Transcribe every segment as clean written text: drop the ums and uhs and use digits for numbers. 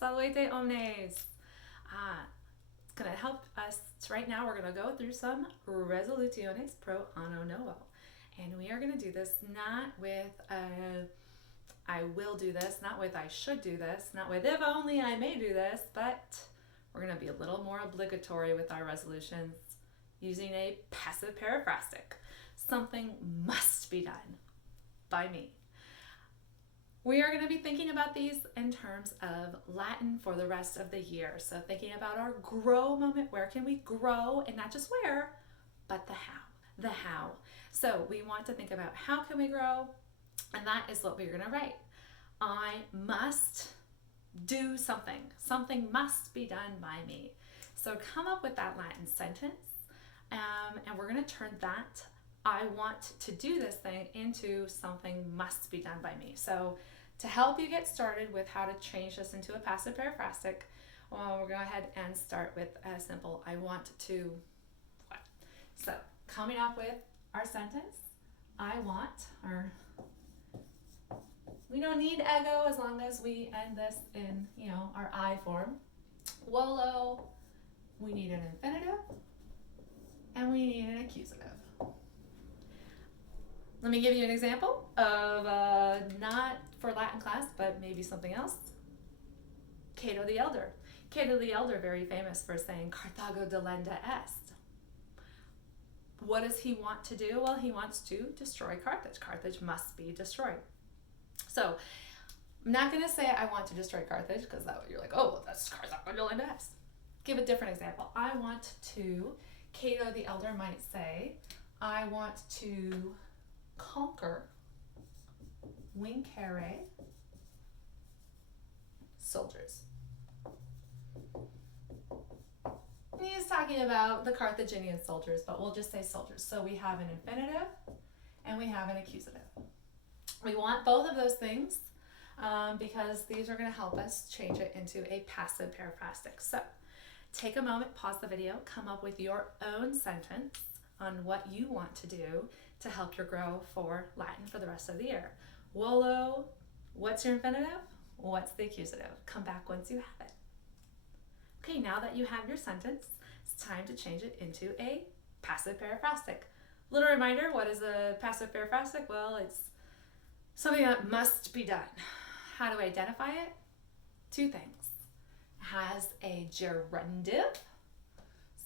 Salvete omnes. It's going to help us right now. We're going to go through some resolutiones pro anno novo. And we are going to do this not with I will do this, not with I should do this, not with if only I may do this, but we're going to be a little more obligatory with our resolutions using a passive periphrastic. Something must be done by me. We are going to be thinking about these in terms of Latin for the rest of the year. So thinking about our grow moment, where can we grow, and not just where, but the how. The how. So we want to think about how can we grow, and that is what we're going to write. I must do something. Something must be done by me. So come up with that Latin sentence, and we're going to turn that I want to do this thing into something must be done by me. So to help you get started with how to change this into a passive periphrastic, well, we're going to go ahead and start with a simple I want to what. So coming up with our sentence, I want, or we don't need ego as long as we end this in, our I form. Volo, we need an infinitive, and we need an accusative. Let me give you an example of not for Latin class, but maybe something else. Cato the Elder. Cato the Elder, very famous for saying, Carthago delenda est. What does he want to do? Well, he wants to destroy Carthage. Carthage must be destroyed. So I'm not going to say I want to destroy Carthage, because you're like, oh, that's Carthago delenda est. Give a different example. I want to, Cato the Elder might say, I want to conquer, vincere, soldiers. He's talking about the Carthaginian soldiers, but we'll just say soldiers. So we have an infinitive and we have an accusative. We want both of those things because these are going to help us change it into a passive periphrastic. So take a moment, pause the video, come up with your own sentence on what you want to do to help your grow for Latin for the rest of the year. Volo, what's your infinitive? What's the accusative? Come back once you have it. Okay, now that you have your sentence, it's time to change it into a passive periphrastic. Little reminder, what is a passive periphrastic? Well, it's something that must be done. How do I identify it? Two things. It has a gerundive.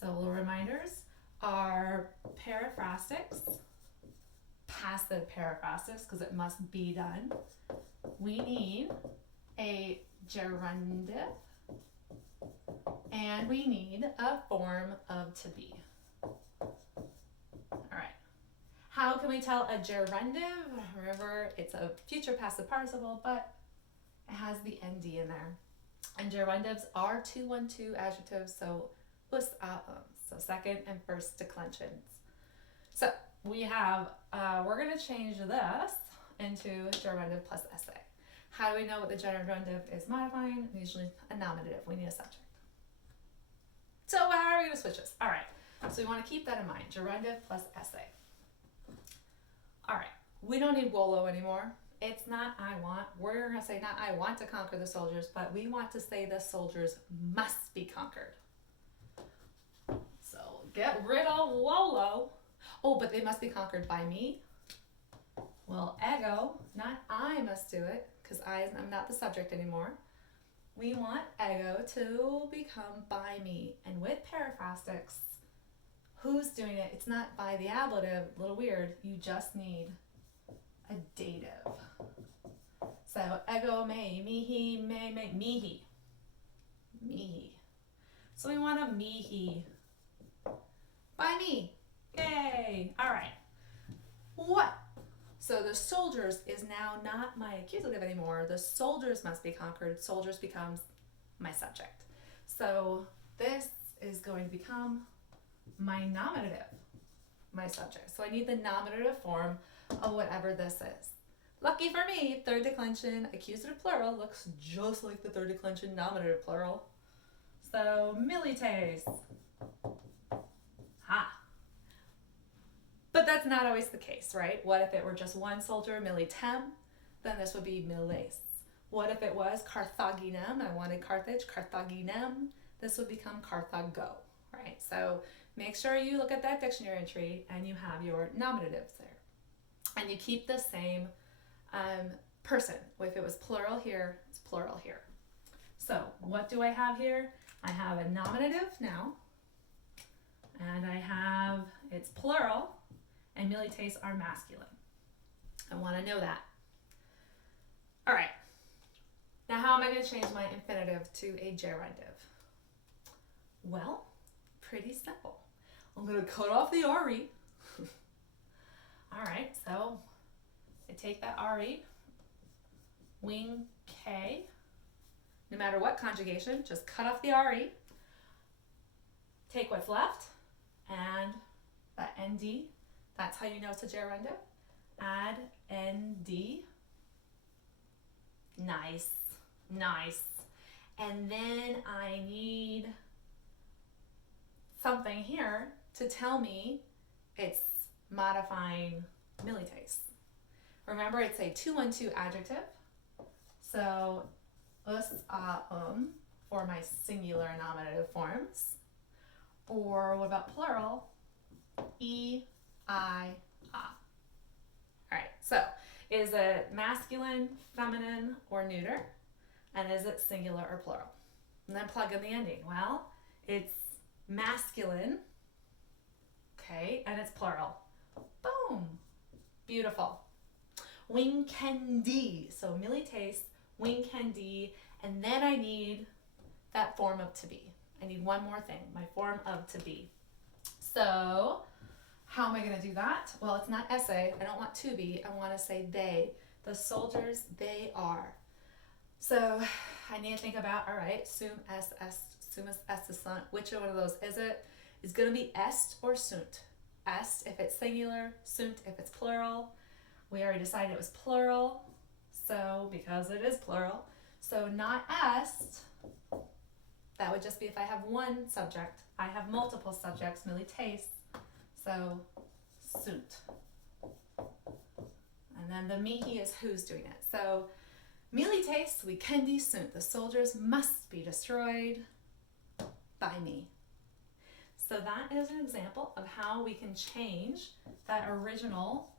So little reminders are periphlastics, passive periphlastics, because it must be done. We need a gerundive, and we need a form of to be. All right. How can we tell a gerundive? Remember, it's a future passive participle, but it has the nd in there. And gerundives are 2-1-2 adjectives, so plus so second and first declensions. So we have, we're going to change this into gerundive plus sa. How do we know what the gerundive is modifying? Usually a nominative. We need a subject. So how are we going to switch this? All right. So we want to keep that in mind. Gerundive plus sa. All right. We don't need volo anymore. It's not I want. We're going to say not I want to conquer the soldiers, but we want to say the soldiers must be conquered. So get rid of volo. Oh, but they must be conquered by me. Well, ego, not I must do it, because I'm not the subject anymore. We want ego to become by me. And with periphrastics, who's doing it? It's not by the ablative, a little weird. You just need a dative. So ego me, mihi, me, mihi. Mihi. So we want a mihi. By me. Yay! All right. What? So the soldiers is now not my accusative anymore. The soldiers must be conquered. Soldiers becomes my subject. So this is going to become my nominative, my subject. So I need the nominative form of whatever this is. Lucky for me, third declension accusative plural looks just like the third declension nominative plural. So milites. Ha! But that's not always the case, right? What if it were just one soldier, militem? Then this would be miles. What if it was Carthaginem? I wanted Carthage, Carthaginem. This would become Carthago, right? So make sure you look at that dictionary entry and you have your nominatives there. And you keep the same person. If it was plural here, it's plural here. So what do I have here? I have a nominative now, and I have, it's plural, and milites are masculine. I want to know that. All right. Now how am I going to change my infinitive to a gerundive? Well, pretty simple. I'm going to cut off the RE. All right, so I take that RE, wing K, no matter what conjugation, just cut off the RE, take what's left, and that ND, that's how you know it's a gerundive. Add ND, nice, nice. And then I need something here to tell me it's modifying milites. Remember, it's a 2-1-2 adjective. So us, for my singular nominative forms. Or what about plural? E, I, a. All right, so is it masculine, feminine, or neuter? And is it singular or plural? And then plug in the ending. Well, it's masculine, okay, and it's plural. Boom, beautiful. Winkendi, so milites, winkendi, and then I need that form of to be. I need one more thing, my form of to be. So how am I going to do that? Well, it's not essay. I don't want to be. I want to say they. The soldiers, they are. So I need to think about, all right, sum est, sunt. Which one of those is it? It's going to be est or sunt. Est if it's singular, sunt if it's plural. We already decided it was plural, so because it is plural. So not est, that would just be if I have one subject. I have multiple subjects, milites, so sunt. And then the mihi is who's doing it. So milites vicendi sunt, the soldiers must be destroyed by me. So that is an example of how we can change that original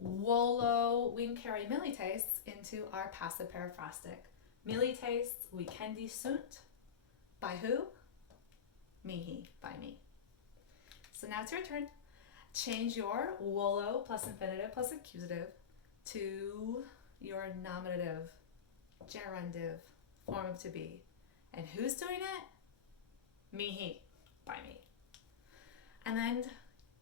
volo vincere milites into our passive periphrastic. Milites vicendi sunt, by who? Mihi, by me. So now it's your turn. Change your volo plus infinitive plus accusative to your nominative, gerundive form of to be. And who's doing it? Mihi, by me. And then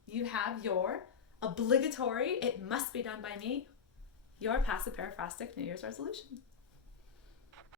you have your obligatory, it must be done by me, your passive periphrastic New Year's resolution.